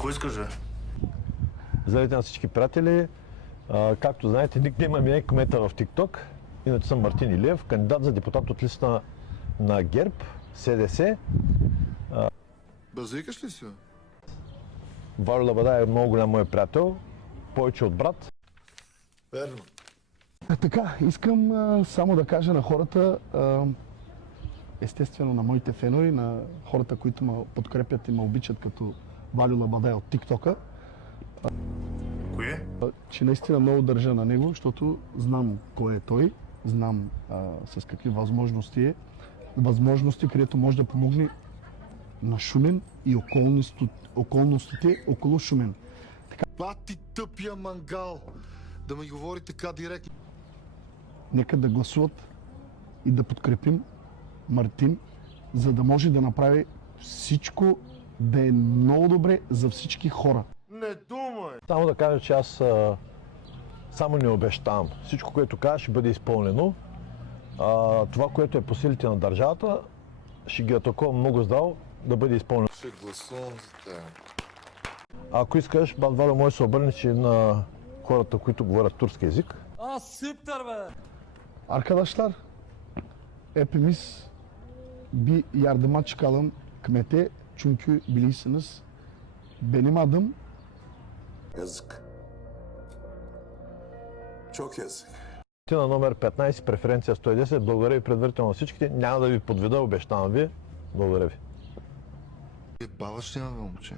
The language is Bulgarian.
Кой искаш, бе? Здравейте на всички приятели. Както знаете, никнеймът ми е кмета в TikTok. Иначе съм Мартин Илиев, кандидат за депутат от листа на ГЕРБ, СДС. Базикаш ли си, бе? Валю Лабадай е много голям мой приятел, повече от брат. Верно. Така, искам само да кажа на хората, естествено на моите фенове, на хората, които ме подкрепят и ме обичат като Валю Лабадай от TikTok-а, Кое? че наистина много държа на него, защото знам кой е той, знам с какви възможности, където може да помогне на Шумен и околностите около Шумен. Бати тъпия мангал! Да ми говори така директно. Нека да гласуват и да подкрепим Мартин, за да може да направи всичко да е много добре за всички хора. Не думай! Само да кажа, че аз само не обещавам. Всичко, което кажа, ще бъде изпълнено. Това, което е по силите на държавата, ще ги атакувам много здраво да бъде изпълнено. Ще гласувам за теб. Ако искаш, бат Валю, може да се обърнеш и на хората, които говорят турски език. Süper be. Arkadaşlar, hepimiz bir yardıma çıkalım kmete. Çünkü bilirsiniz benim adım Язък. Чок язък. Ти на номер 15, преференция 110. Благодаря ви предварително на всичките. Няма да ви подведа, обещавам ви. Благодаря ви. Баваш ли, момче?